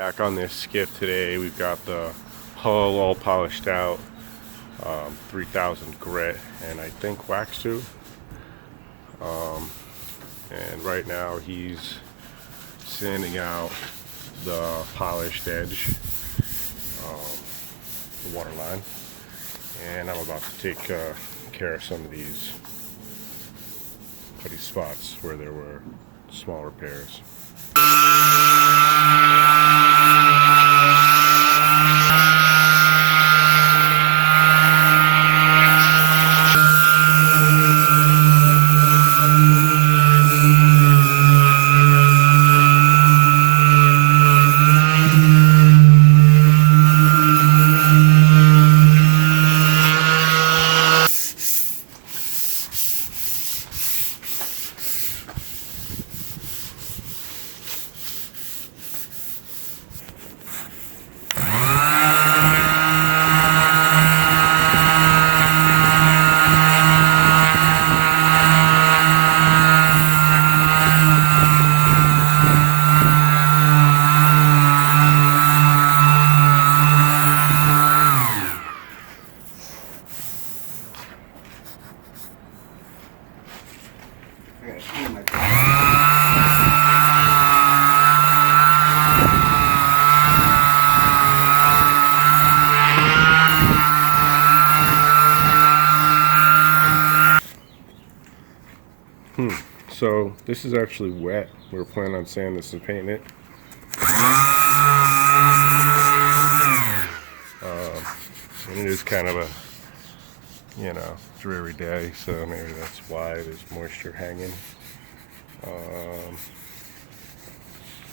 Back on this skiff today, we've got the hull all polished out, 3000 grit, and I think wax too. And right now he's sanding out the polished edge, the water line, and I'm about to take care of some of these putty spots where there were small repairs. So this is actually wet. We were planning on sanding this and painting it. And it is kind of a, dreary day, so maybe that's why there's moisture hanging. You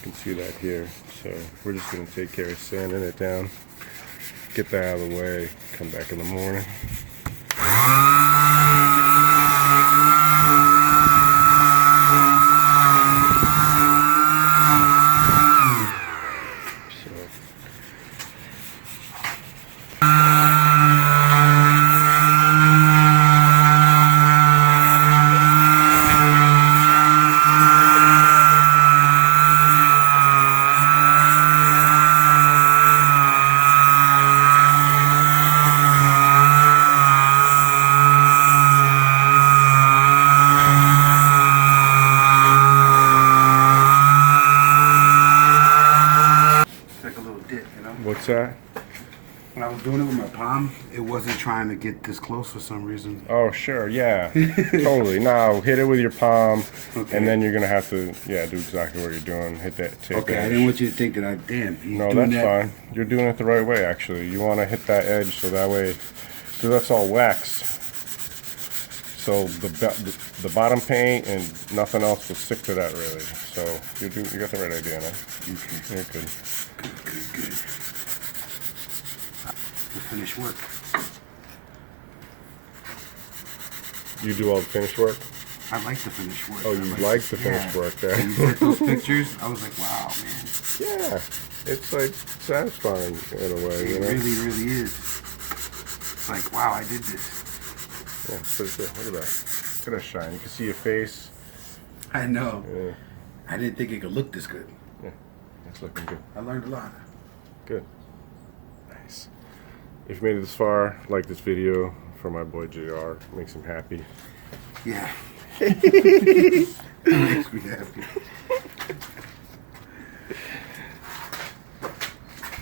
can see that here. So we're just going to take care of sanding it down, get that out of the way, come back in the morning. What's that? When I was doing it with my palm, it wasn't trying to get this close for some reason. Oh, sure, yeah. Totally. Now, hit it with your palm, okay. And then you're going to have to, do exactly what you're doing. Hit that tape Okay, edge. I didn't want you to think that No, that's fine. You're doing it the right way, actually. You want to hit that edge so that way, because that's all wax. So the bottom paint and nothing else will stick to that, really. So you got the right idea now. Okay. You're good. Good. The finished work. You do all the finished work? I like the finished work. Oh, you like the finished work there. You get those pictures, I was like, wow, man. Yeah, it's like satisfying in a way, It really is. It's like, wow, I did this. Yeah, it's pretty good. Look at that. Look at that shine. You can see your face. I know. Yeah. I didn't think it could look this good. Yeah, it's looking good. I learned a lot. Good. Nice. If you made it this far, like this video for my boy JR. Makes him happy. Yeah. It makes me happy.